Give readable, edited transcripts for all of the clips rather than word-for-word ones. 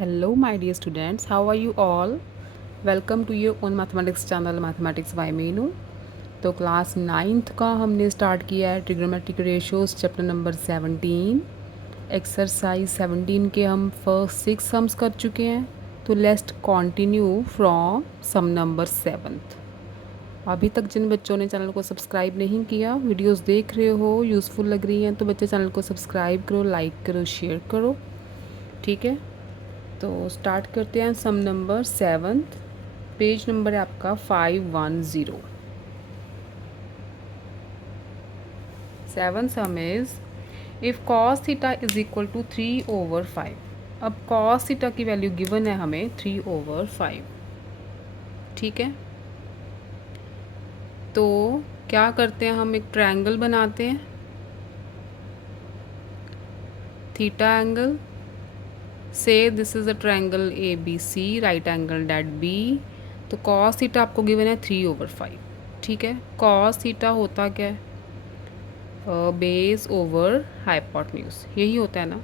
Hello, my dear students. How are you all? Welcome to your own mathematics channel, Mathematics by Meenu. तो class ninth का हमने start किया है trigonometric ratios chapter number 17। Exercise 17 के हम first 6 sums कर चुके हैं। तो let's continue from sum number 7th। अभी तक जिन बच्चों ने चैनल को सब्सक्राइब नहीं किया, वीडियोस देख रहे हो, यूज़फुल लग रही हैं, तो बच्चे चैनल को सब्सक्राइब करो, लाइक करो, शेयर करो। ठीक है, तो स्टार्ट करते हैं सम नंबर 7th। पेज नंबर है आपका 510। 7th sum is if cos theta is equal to 3/5। अब cos थीटा की वैल्यू गिवन है हमें 3/5। ठीक है, तो क्या करते हैं, हम एक ट्रायंगल बनाते हैं, थीटा एंगल से this is a triangle ABC, right angle date B। तो cos थीटा आपको गिवन है 3/5। ठीक है, cos थीटा होता क्या है, बेस ओवर हाइपोटेन्यूज, यही होता है ना।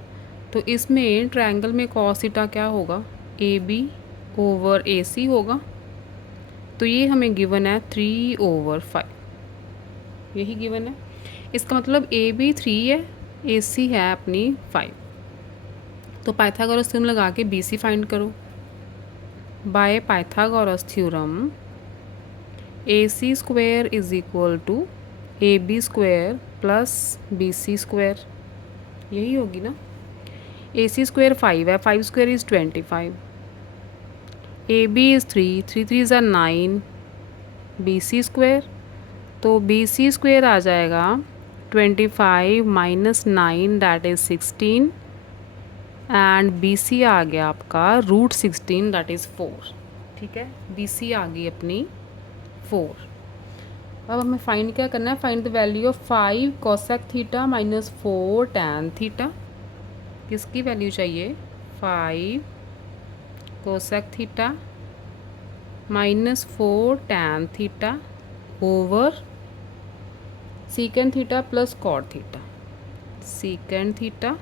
तो इसमें ट्रायंगल में cos थीटा क्या होगा, AB ओवर AC होगा। तो ये हमें गिवन है 3/5, यही गिवन है। इसका मतलब AB 3 है, AC है अपनी 5। तो पाइथागोरस थ्योरम लगा के BC फाइंड करो। By Pythagoras theorem AC square is equal to AB square plus BC square, यही होगी ना। AC स्क्वायर 5 है, 5 स्क्वायर इज़ 25, AB इज़ 3, 3 3 ज़ा 9, BC स्क्वायर, तो BC स्क्वायर आ जाएगा 25 minus 9 that is 16 and BC आ गया आपका √16 दैट इज़ 4। ठीक है, BC आ गई अपनी 4। अब हमें फाइंड क्या करना है, find the value of 5 cosec theta minus 4 tan theta. किसकी वैल्यू चाहिए, 5 cosec theta minus 4 tan theta over secant theta plus cot theta, secant theta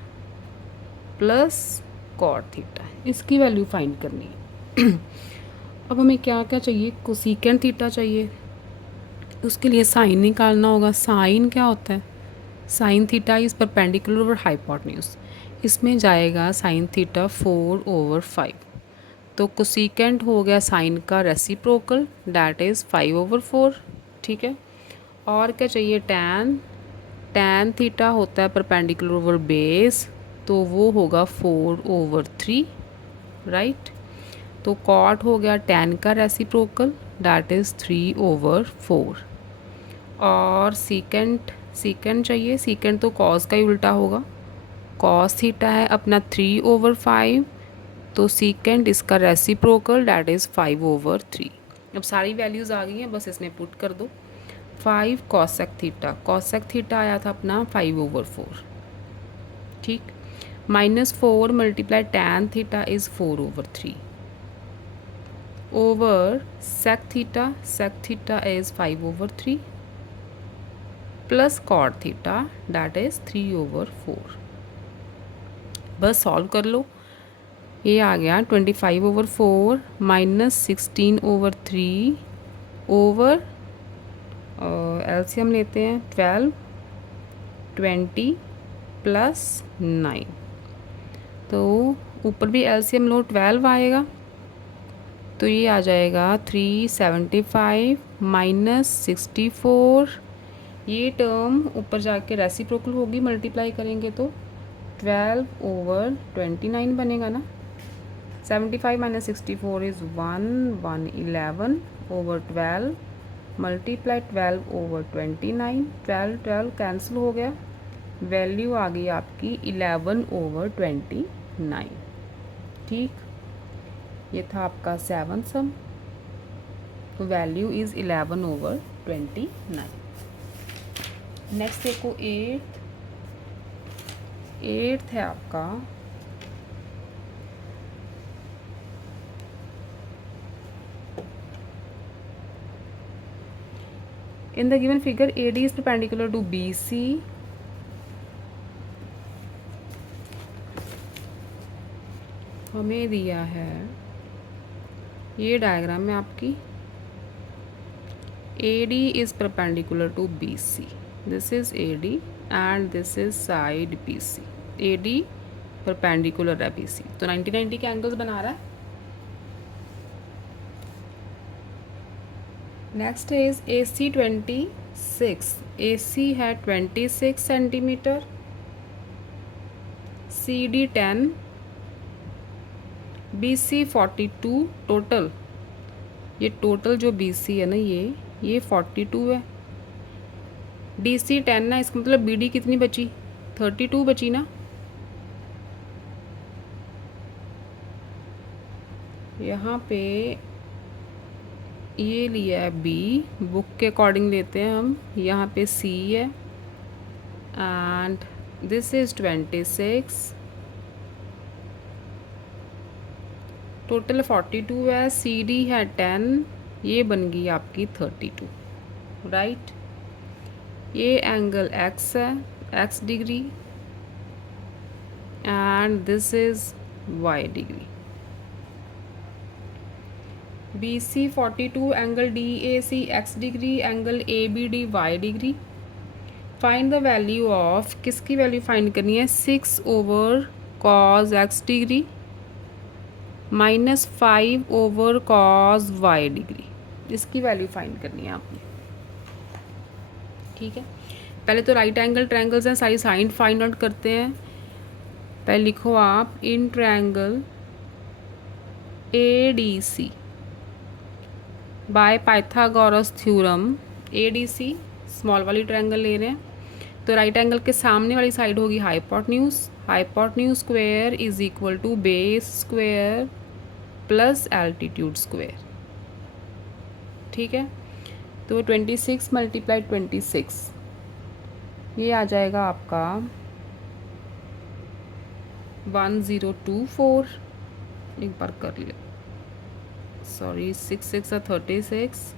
plus cot theta, इसकी वैल्यू फाइंड करनी है। अब हमें क्या क्या चाहिए, कोसीकेंड थीटा चाहिए, उसके लिए साइन निकालना होगा। साइन क्या होता है, sine theta is perpendicular over hypotenuse, इसमें जाएगा साइन थीटा 4/5। तो कोसिकेंट हो गया साइन का रेसिप्रोकल डैट इज़ 5/4। ठीक है, और क्या चाहिए, टैन, टैन थीटा होता है परपेंडिकुलर ओवर बेस, तो वो होगा 4/3, राइट। तो कॉट हो गया टैन का रेसिप्रोकल डैट इज़ 3/4। और सीकेंट, सीकेंट चाहिए, सीकेंट तो कॉस का ही उल्टा होगा, कॉस थीटा है अपना 3/5, तो सीकेंट इसका रेसिप्रोकल डैट इज़ 5/3। अब सारी वैल्यूज़ आ गई हैं, बस इसमें पुट कर दो। 5 कॉसेक थीटा, कॉसेक थीटा आया था अपना 5/4। ठीक, minus 4 multiply tan theta is 4/3 over sec theta is 5/3 plus cot theta that is 3/4। बस सॉल्व कर लो। ये आ गया 25/4 माइनस 16/3 ओवर एलसीएम लेते हैं 12, 20 प्लस 9। तो ऊपर भी एलसीएम लो, 12 आएगा, तो ये आ जाएगा 375 माइनस 64। ये टर्म ऊपर जाके रेसिप्रोकल होगी, मल्टीप्लाई करेंगे तो 12/29 बनेगा ना। 75 minus 64 is 111 over 12 multiply 12/29, 12 cancel हो गया, वैल्यू आ गई आपकी 11/29। ठीक, ये था आपका 7th सम, तो वैल्यू इज़ 11/29। नेक्स्ट देखो 8th है आपका in the given figure AD is perpendicular to BC हमें दिया है ये डायग्राम में आपकी AD is perpendicular to BC. This is AD and this is side BC. AD perpendicular है BC, तो 90-90 के एंगल्स बना रहा है. Next is AC 26. AC है 26 सेंटीमीटर, CD 10, BC 42. टोटल ये टोटल जो BC है ना ये 42 है. DC 10 ना, इसका मतलब BD कितनी बची? 32 बची ना. यहाँ पे ये लिया है B, बुक के अकॉर्डिंग लेते हैं हम. यहाँ पे C है एंड दिस इज़ 26, टोटल 42 है. CD है 10, ये बन गई आपकी 32, राइट. ये एंगल X है, X degree, and this is Y degree. BC 42, angle DAC X degree, angle ABD Y degree. Find the value of, किसकी वैल्यू फाइंड करनी है? 6 over cause X degree minus 5 over cause Y degree. इसकी value find करनी है आपने. ठीक है, पहले तो राइट एंगल ट्रायंगल्स हैं, सारी साइन फाइंड आउट करते हैं. पहले लिखो आप इन triangle ADC by Pythagoras theorem. ADC small वाली ट्रायंगल ले रहे हैं, तो राइट एंगल के सामने वाली साइड होगी hypotenuse. Hypotenuse square is equal to base square plus altitude square. ठीक है, तो 26 मल्टीप्लाई 26, ये आ जाएगा आपका 1024. एक बार कर ले, sorry 6 6 36,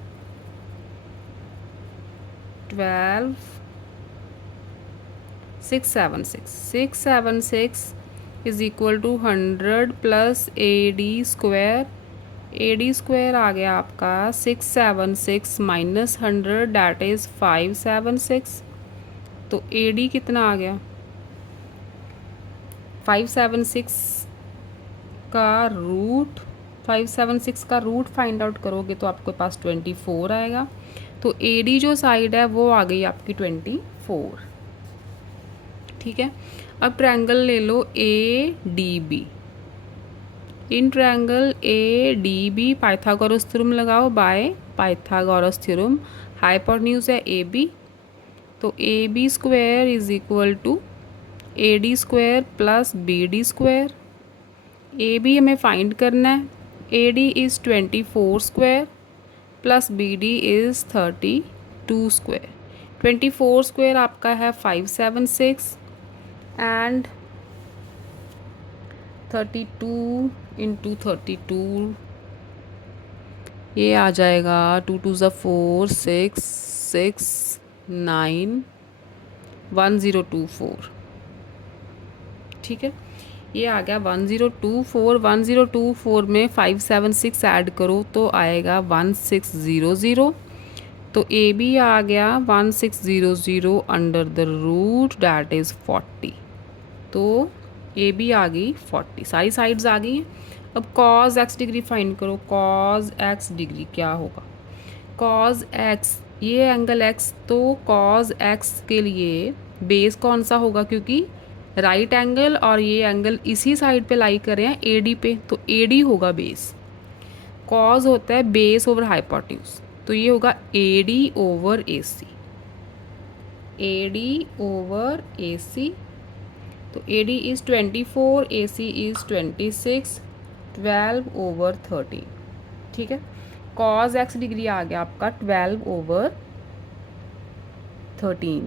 12 676 is equal to 100 plus AD square. AD square आ गया आपका 676 माइनस 100, डैट इज़ 576. तो AD कितना आ गया? 576 का रूट 576 का रूट फाइंड आउट करोगे तो आपके पास 24 आएगा. तो AD जो साइड है वो आ गई आपकी 24. ठीक है, अब ट्रायंगल ले लो ADB. In triangle ADB Pythagoras theorem लगाओ बाय पाइथागोरस थ्योरम. हाइपोटेन्यूज है AB, तो AB square is equal to AD square plus BD square. AB हमें फाइंड करना है. AD is 24 square plus BD is 32 square. 24 square आपका है 576 and 32 into 32, ये आ जाएगा 2 2 ज़ा 4 6 6 9 1024. ठीक है, ये आ गया 1024. 1024 में 576 ऐड करो तो आएगा 1600. तो AB आ गया 1600 under the root, that is 40. तो AB आ गई 40. सारी साइड्स आ गई हैं. अब कॉज X डिग्री फाइंड करो. कॉज X डिग्री क्या होगा? कॉज X, ये एंगल X, तो कॉज X के लिए बेस कौन सा होगा? क्योंकि राइट एंगल और ये एंगल इसी साइड पे लाई कर रहे हैं AD पे, तो AD होगा बेस. कॉज होता है बेस ओवर हाइपोटेन्यूज, तो ये होगा AD over AC. AD over AC, तो AD is 24, AC is 26, 12 over 13. ठीक है, कॉज X डिग्री आ गया आपका 12 ओवर 13.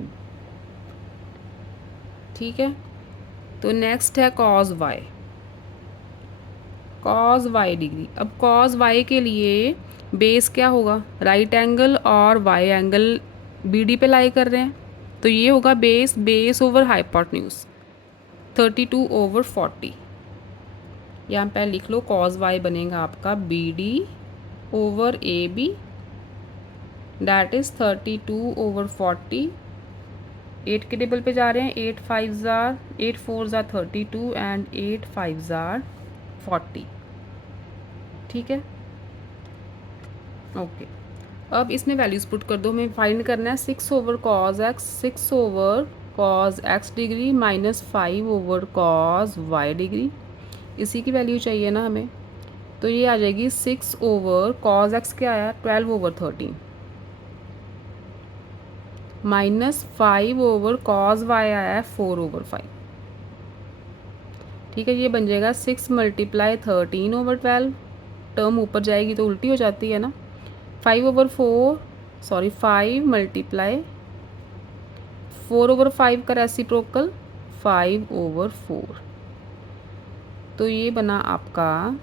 ठीक है, तो नेक्स्ट है cause Y. Cause Y degree. अब कॉज Y के लिए बेस क्या होगा? राइट एंगल और Y एंगल BD पे लाई कर रहे हैं, तो ये होगा बेस ओवर हाइपोटेन्यूज 32 ओवर 40. यहाँ पे लिख लो कॉस वाई बनेगा आपका B D over A B, that is 32/40। 8 के टेबल पे जा रहे हैं, 8 4 ज़ार 32 एंड 8 5 ज़ार 40। ठीक है, ओके। अब इसमें वैल्यूज़ पुट कर दो। हमें फाइंड करना है 6/cos x, 6/cos x degree minus 5/cos y degree, इसी की वैल्यू चाहिए ना हमें। तो ये आ जाएगी 6/cos x क्या आया 12/13 माइनस 5/cos y आया है 4/5। ठीक है, ये बन जाएगा 6 × 13/12। टर्म ऊपर जाएगी तो उल्टी हो जाती है ना। 5/4 सॉरी 5 × 4/5 का रेसिप्रोकल 5/4। तो ये बना आपका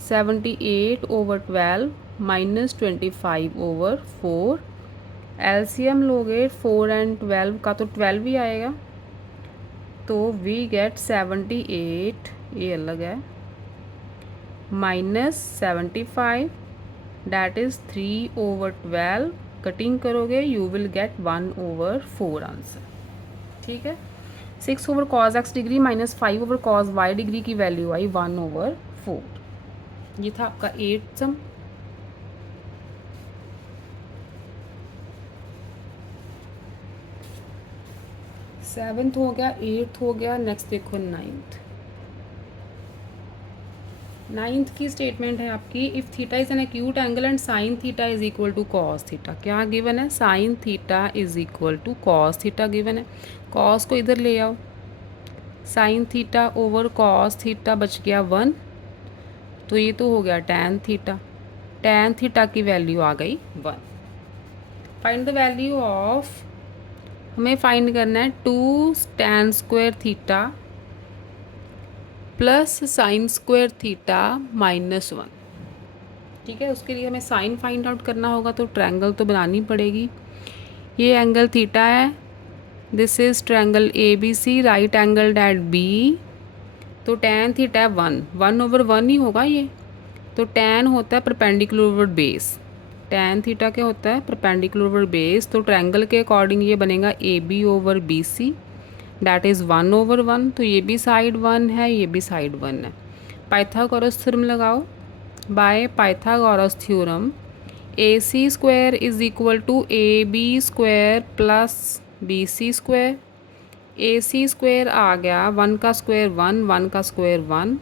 78/12 माइनस 25/4। एलसीएम लोगे 4 एंड 12 का तो 12 ही आएगा, तो वी गेट 78, ये अलग है, माइनस 75 डैट इज़ 3/12। कटिंग करोगे यू विल गेट 1/4 आंसर। ठीक है, 6/cos x degree minus 5/cos y degree की वैल्यू आई 1/4। ये था आपका 8th सम। सेवन्थ हो गया, 8th हो गया, नेक्स्ट देखो 9th। 9th की स्टेटमेंट है आपकी, if theta is an acute angle and sine theta is equal to cos theta. क्या गिवन है, sine theta is equal to cos theta given है। कॉस को इधर ले आओ, sine theta over cos theta बच गया 1, तो ये तो हो गया टैन थीटा। टैन थीटा की वैल्यू आ गई 1। फाइंड द वैल्यू ऑफ, हमें फाइंड करना है 2 tan square theta plus sine square theta minus 1। ठीक है, उसके लिए हमें साइन फाइंड आउट करना होगा, तो ट्रायंगल तो बनानी पड़ेगी। ये एंगल थीटा है, this is triangle A B C, right angle at B. तो टैन थीटा है 1/1 ही होगा ये। तो टैन होता है perpendicular over base. Tan theta क्या होता है, परपेंडिकुलर ओवर बेस। तो ट्रायंगल के अकॉर्डिंग ये बनेगा A B over B C, that is 1/1। तो ये भी साइड 1 है, ये भी साइड 1 है। पाइथागोरस थ्योरम लगाओ। By Pythagoras theorem A C square is equal to A B square plus B C square. A C square आ गया 1 का स्क्वायर 1, 1 का स्क्वायर 1,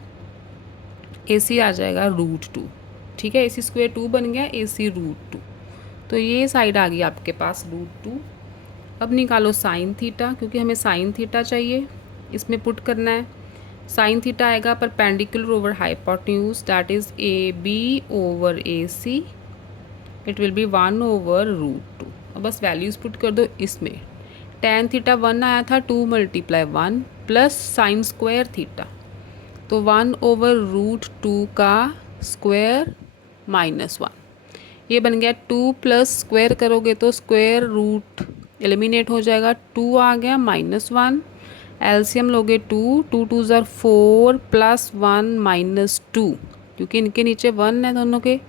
ए सी आ जाएगा √2। ठीक है, ए सी स्क्वायर 2 बन गया, ए सी √2। तो ये साइड आ गई आपके पास √2। अब निकालो साइन थीटा, क्योंकि हमें साइन थीटा चाहिए, इसमें पुट करना है। साइन थीटा आएगा perpendicular over hypotenuse, that is A B over A C, it will be 1/√2। अब बस वैल्यूज़ पुट कर दो इसमें। टैन थीटा 1 आया था, 2 × 1 प्लस साइन स्क्वायर थीटा, तो 1/√2 का स्क्वायर माइनस 1। ये बन गया 2 प्लस स्क्वायर करोगे तो स्क्वायर रूट एलिमिनेट हो जाएगा, 2 आ गया माइनस 1। एलसीएम लोगे 2, 2 2 ज़ार 4 प्लस 1 माइनस 2, क्योंकि इनके नीचे 1 है दोनों के।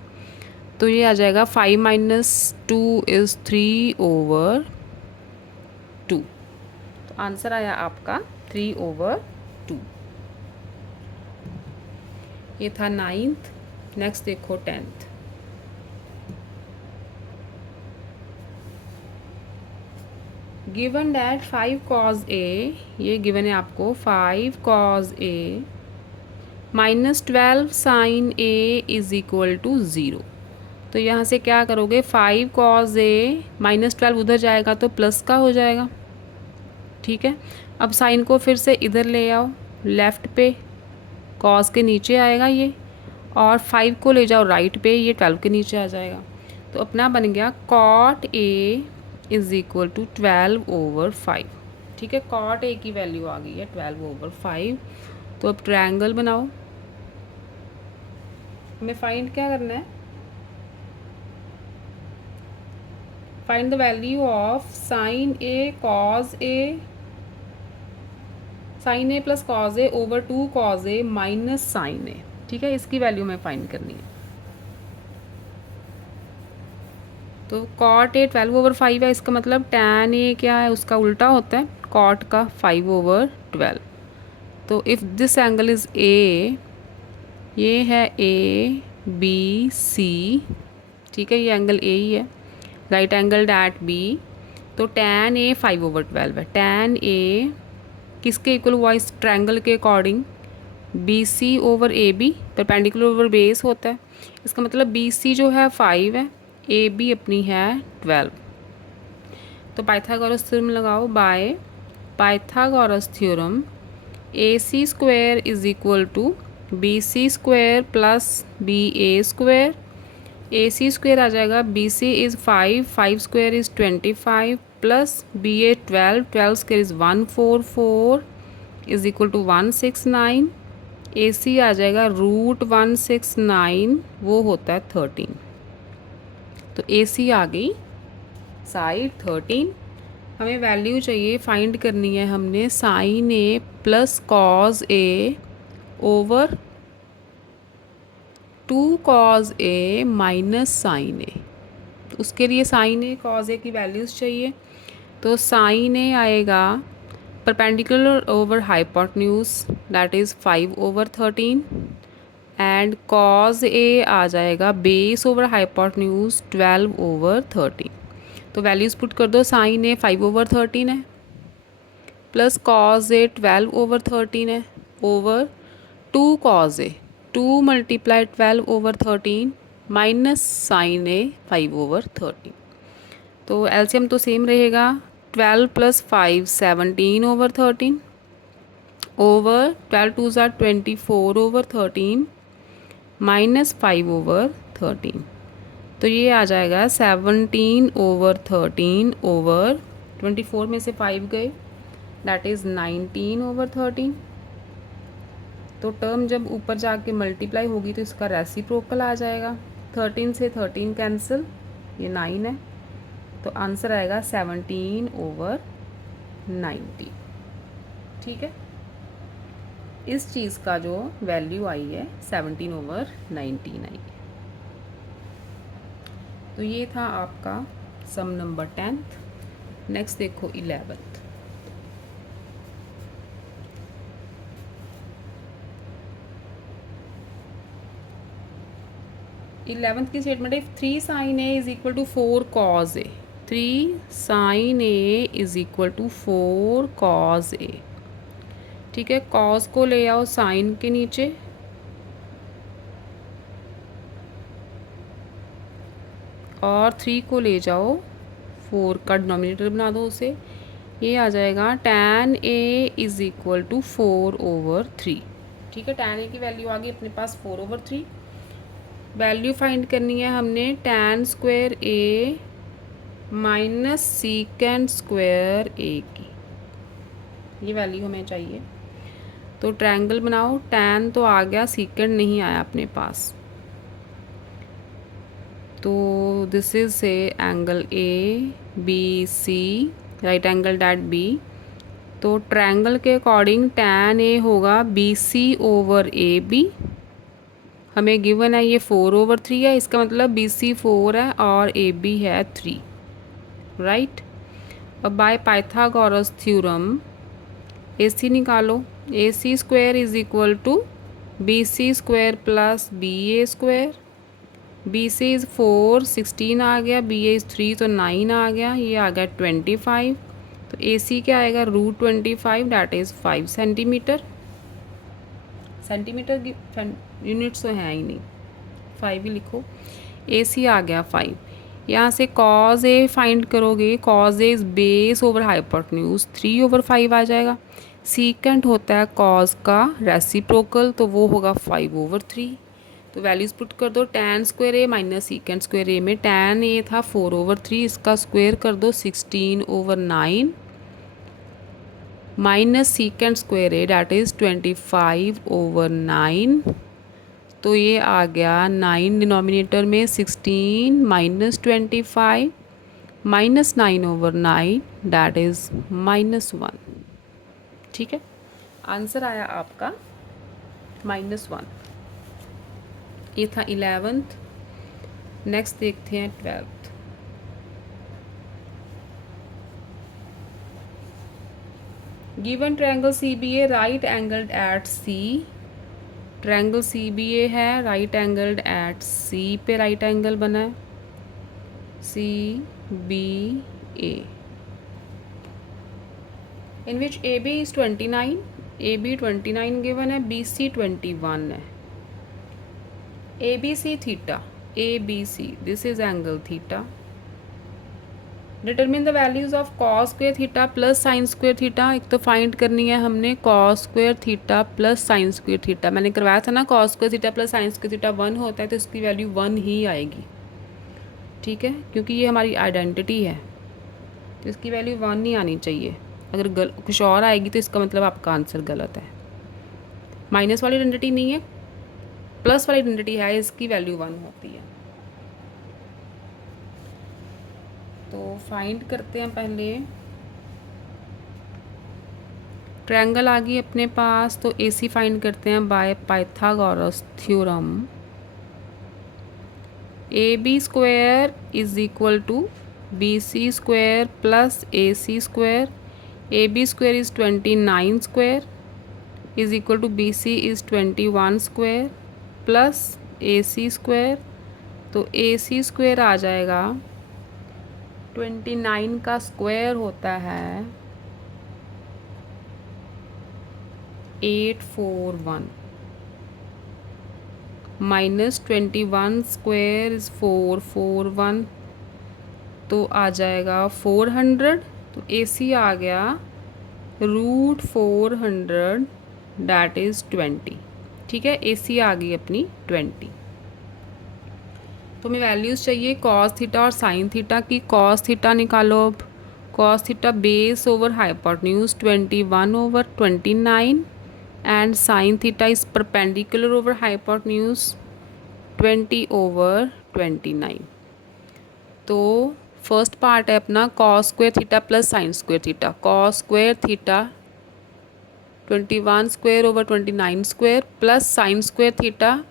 तो ये आ जाएगा 5 - 2 इज़ 3/2। तो आंसर आया आपका 3/2। ये था 9th। नेक्स्ट देखो 10th। Given that 5 cos A, ये गिवन है आपको 5 cos A minus 12 sin A is equal to 0। तो यहाँ से क्या करोगे, 5 cos A माइनस 12 उधर जाएगा तो प्लस का हो जाएगा। ठीक है, अब साइन को फिर से इधर ले आओ लेफ़्ट पे, cos के नीचे आएगा ये, और 5 को ले जाओ राइट पे, ये 12 के नीचे आ जाएगा। तो अपना बन गया cot A is equal to 12/5। ठीक है, cot A की वैल्यू आ गई है 12/5। तो अब ट्रायंगल बनाओ। हमें फाइंड क्या करना है, find the value of sine A cos A, sine A plus cos A over 2 cos A minus sine A, ठीक है, इसकी वैल्यू हमें फाइंड करनी है। तो कॉट ए 12/5 है, इसका मतलब टैन ए क्या है, उसका उल्टा होता है कॉट का 5/12। तो if this angle is a, ये है ए बी सी, ठीक है, ये एंगल ए ही है, राइट एंगल एट बी। तो टैन ए 5/12 है। टैन ए किसके इक्वल हुआ इस ट्रायंगल के according, B C over A B, perpendicular over base होता है। इसका मतलब बी सी जो है 5 है, ए बी अपनी है 12। तो पाइथागोरस थ्योरम लगाओ। By Pythagoras theorem A C square is equal to B C square plus B A square. A C square आ जाएगा, B C is 5, 5 square is 25 plus B A 12, 12 square is 144 is equal to 169। A C आ जाएगा √169, वो होता है 13। तो ए C आ गई side 13। हमें वैल्यू चाहिए, फाइंड करनी है हमने sign A plus cos A over 2 cos A minus sine ए। तो उसके लिए साइन ए कॉज ए की वैल्यूज़ चाहिए। तो साइन ए आएगा perpendicular over hypotenuse, that is 5/13, and cos A आ जाएगा बेस ओवर हाइपोटेन्यूज 12/13। तो वैल्यूज़ पुट कर दो। साइन ए 5/13 है, प्लस कॉज ए 12/13 है, ओवर 2 कॉज ए, 2 मल्टीप्लाई 12/13 माइनस साइन ए 5/13। तो एलसीएम तो सेम रहेगा, 12 + 5 17/13 ओवर 12 2 ज़ा 24/13 माइनस 5/13। तो ये आ जाएगा 17/13 ओवर 24 में से 5 गए, दैट इज़ 19/13। तो टर्म जब ऊपर जाके मल्टीप्लाई होगी तो इसका रेसिप्रोकल आ जाएगा। 13 से 13 कैंसिल, ये 9 है, तो आंसर आएगा 17/90। ठीक है, इस चीज़ का जो वैल्यू आई है 17/19 आई है। तो ये था आपका सम नंबर 10th। नेक्स्ट देखो 11th। 11th की स्टेटमेंट है, 3 sin A is equal to 4 cos A। 3 sin A is equal to 4 cos A। ठीक है, cos को ले आओ साइन के नीचे, और 3 को ले जाओ 4 का डिनोमिनेटर बना दो उसे। ये आ जाएगा tan A is equal to 4/3। ठीक है, tan A की वैल्यू आ गई अपने पास 4/3। वैल्यू फाइंड करनी है हमने tan square A minus secant square A की, ये वैल्यू हमें चाहिए। तो ट्रायंगल बनाओ, tan तो आ गया, सीकेंड नहीं आया अपने पास। तो दिस इज से angle ABC, right angle at B। तो ट्रायंगल के अकॉर्डिंग tan A होगा BC/AB। हमें गिवन है ये 4/3 है, इसका मतलब BC 4 है और AB है 3, राइट। अब बाय पाइथागोरस थ्योरम AC निकालो। AC square is equal to BC square plus BA square. BC is 4, 16 आ गया, BA इज़ 3 तो 9 आ गया, ये आ गया 25। तो AC क्या आएगा, √25, डैट इज़ 5 सेंटीमीटर। सेंटीमीटर की यूनिट्स तो हैं ही नहीं, 5 ही लिखो। AC आ गया 5। यहाँ से cos A फाइंड करोगे, cos A is base over hypotenuse, 3/5 आ जाएगा। सीकेंट होता है cos का रेसिप्रोकल, तो वो होगा 5/3। तो वैल्यूज़ पुट कर दो। tan square A minus secant square A में tan A था 4/3, इसका स्क्वायर कर दो 16/9 minus secant square A that is 25/9। तो ये आ गया 9 डिनोमिनेटर में, 16 माइनस 25 माइनस 9/9 डैट इज़ -1। ठीक है, आंसर आया आपका -1। ये था 11th। नेक्स्ट देखते हैं 12th। Given triangle CBA right angled at C। Triangle CBA है राइट एंगल्ड एट C पे राइट एंगल बना है CBA, in which AB is 29, AB 29 given है, BC 21 है। ABC theta, ABC this is angle theta. Determine the values of cos square theta plus sine square theta. एक तो find करनी है हमने cos square theta plus sine square theta. मैंने करवाया था ना, cos square theta plus sine square theta 1 होता है तो इसकी वैल्यू 1 ही आएगी, ठीक है, क्योंकि ये हमारी आइडेंटिटी है तो इसकी वैल्यू 1 नहीं आनी चाहिए। अगर कुछ और आएगी तो इसका मतलब आपका आंसर गलत है। माइनस वाली आइडेंटिटी नहीं है, प्लस वाली आइडेंटिटी है, इसकी वैल्यू 1 होती है। तो फाइंड करते हैं पहले। ट्रायंगल आ गई अपने पास तो AC फाइंड करते हैं by Pythagoras theorem. AB square is equal to BC square plus AC square. AB square is 29 square is equal to BC is 21 square plus AC square. तो AC स्क्वायर आ जाएगा 29 का स्क्वायर होता है 841 minus 21 square is 441 तो आ जाएगा 400। तो AC आ गया √400 डैट इज़ 20, ठीक है। AC आ गई अपनी 20। तो हमें वैल्यूज़ चाहिए कॉस थीटा और साइन थीटा की। कॉस थीटा निकालो अब। Cos theta base over hypotenuse 21/29 and sine theta is perpendicular over hypotenuse 20/29। तो फर्स्ट पार्ट है अपना cos square theta plus sine square theta. Cos square theta 21 square over 29 square plus sine square theta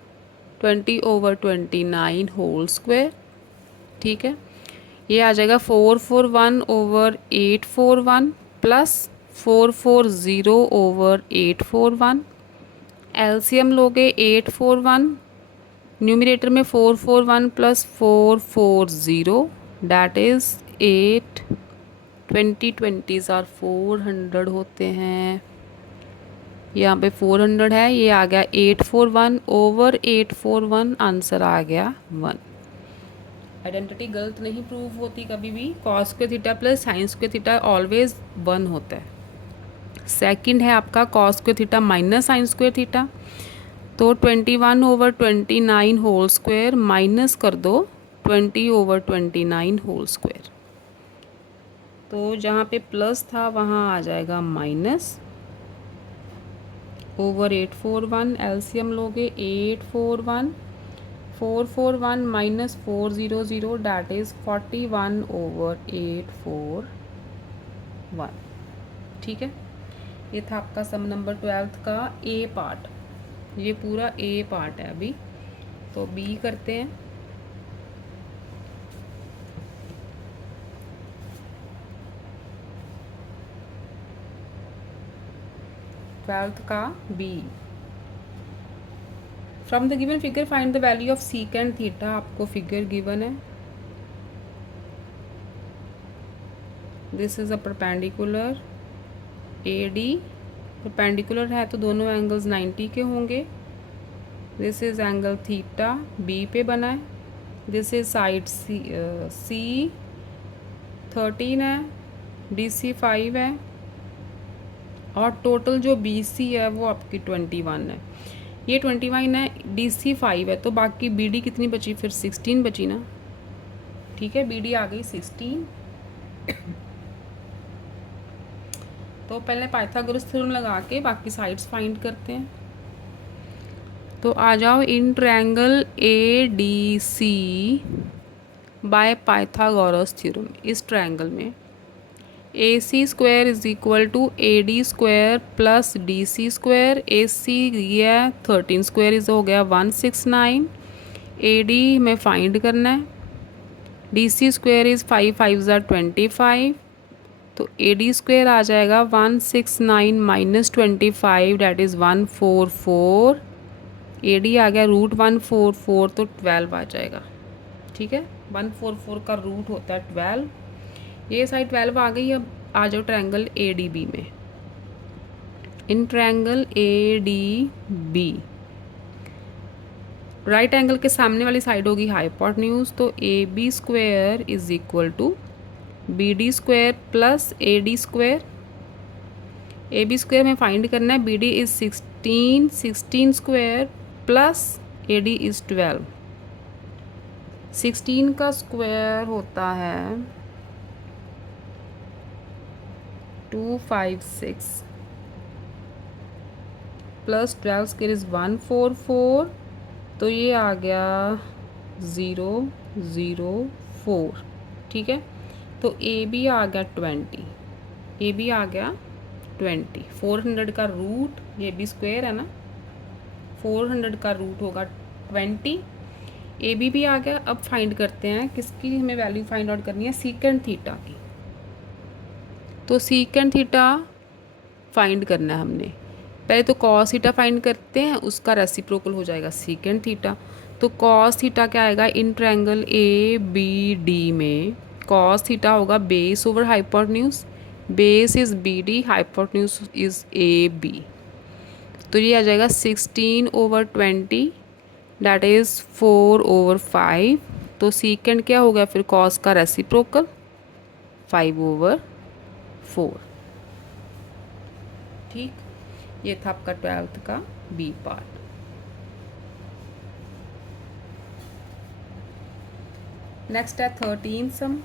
20/29 whole square, ठीक है। ये आ जाएगा 441/841 plus 440/841। LCM लोगे 841, numerator में 441 plus 440 that is 8। 20 are 400 होते हैं, यहाँ पे 400 है, ये आ गया 841/841, आंसर आ गया 1। आइडेंटिटी गलत नहीं प्रूव होती कभी भी। Cos square theta plus sine square theta always 1 होता है। सेकंड है आपका cos square theta minus sign square theta. तो 21/29 होल स्क्वायर माइनस कर दो 20/29 होल स्क्वायर। तो जहाँ पे प्लस था वहाँ आ जाएगा माइनस ओवर 841। एलसीएम लोगे 841, 441 माइनस 400 डैट इज़ 41/841, ठीक है। ये था आपका सम नंबर 12th का ए पार्ट। ये पूरा ए पार्ट है अभी। तो बी करते हैं। ट्वेल्थ का B. From the given figure find the value of secant theta. आपको फिगर गिवन है, this is a perpendicular AD। Perpendicular है तो दोनों एंगल्स 90 के होंगे। This is angle theta B पे बना है। दिस इज साइड C 13 है, DC 5 है और टोटल जो BC है वो आपकी 21 है। ये 21 है, DC 5 है, तो बाकी BD कितनी बची, फिर 16 बची ना, ठीक है। BD आ गई 16। तो पहले पाइथागोरस थ्योरम लगा के बाकी साइड्स फाइंड करते हैं। तो आ जाओ in triangle ADC by Pythagoras theorem. इस ट्रायंगल में A C square is equal to A D square plus D C square. A C ये 13 स्क्वायर इज हो गया 169। ए डी हमें फाइंड करना है। डी सी स्क्वायर इज़ 5 5 ज़ा 25। तो ए डी स्क्वायर आ जाएगा 169 minus 25 that is 144। A D आ गया रूट 144 तो 12 आ जाएगा। ठीक है, 144 का रूट होता है 12। ये साइड 12 आ गई। अब आ जाओ ट्रायंगल ए डी बी में। In triangle A D B right angle के सामने वाली साइड होगी हाइपोटेन्यूज। तो A B square is equal to B D square plus A D square. A B square में फाइंड करना है। B D is 16, 16 square plus A D is 12। 16 का square होता है 256 प्लस 12 स्क्वायर इज 144। तो ये आ गया 004। ठीक है, तो ए बी आ गया 20। ए बी आ गया 20। 400 का रूट, ये बी स्क्वायर है ना, 400 का रूट होगा 20। ए बी भी आ गया। अब फाइंड करते हैं किसकी हमें वैल्यू फाइंड आउट करनी है, सीकेंड थीटा की। तो सीकेंड थीटा फाइंड करना है हमने। पहले तो कॉस थीटा फाइंड करते हैं, उसका रेसिप्रोकल हो जाएगा सीकेंड थीटा। तो कॉस थीटा क्या आएगा, in triangle A B D में कॉस थीटा होगा base over hypotenuse. Base is B D, hypotenuse is A B. तो ये आ जाएगा 16/20 डैट इज़ 4/5। तो सीकेंड क्या हो गया फिर, कॉस का रेसिप्रोकल 5/4। ठीक, ये था आपका 12th का बी पार्ट। नेक्स्ट है 13 सम।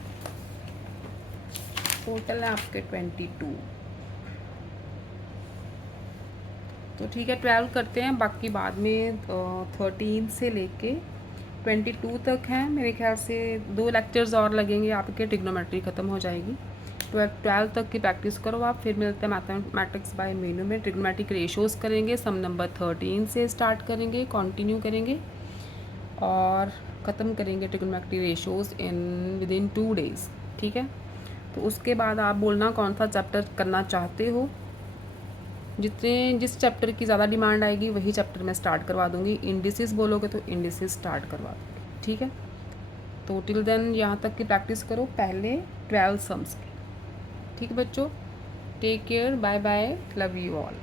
टोटल है आपके 22। तो ठीक है, 12 करते हैं, बाकी बाद में 13 से लेके 22 तक हैं। मेरे ख्याल से 2 लेक्चर्स और लगेंगे, आपके ट्रिग्नोमेट्री ख़त्म हो जाएगी। 12 तक की प्रैक्टिस करो आप। फिर मिलते हैं मैथमेटिक्स बाय मेनू में। ट्रिग्नोमेट्रिक रेशियोज़ करेंगे, सम नंबर 13 से स्टार्ट करेंगे, कंटिन्यू करेंगे और ख़त्म करेंगे trigonometric ratios with in 2 days. ठीक है, तो उसके बाद आप बोलना कौन सा चैप्टर करना चाहते हो। जिस चैप्टर की ज़्यादा डिमांड आएगी वही चैप्टर मैं स्टार्ट करवा दूँगी। इंडिसेस बोलोगे तो इंडिसेस स्टार्ट करवा दूँगी। ठीक है, तो टिल देन यहाँ तक की प्रैक्टिस करो, पहले 12 सम्स की। ठीक है बच्चों, take care, bye bye, love you all.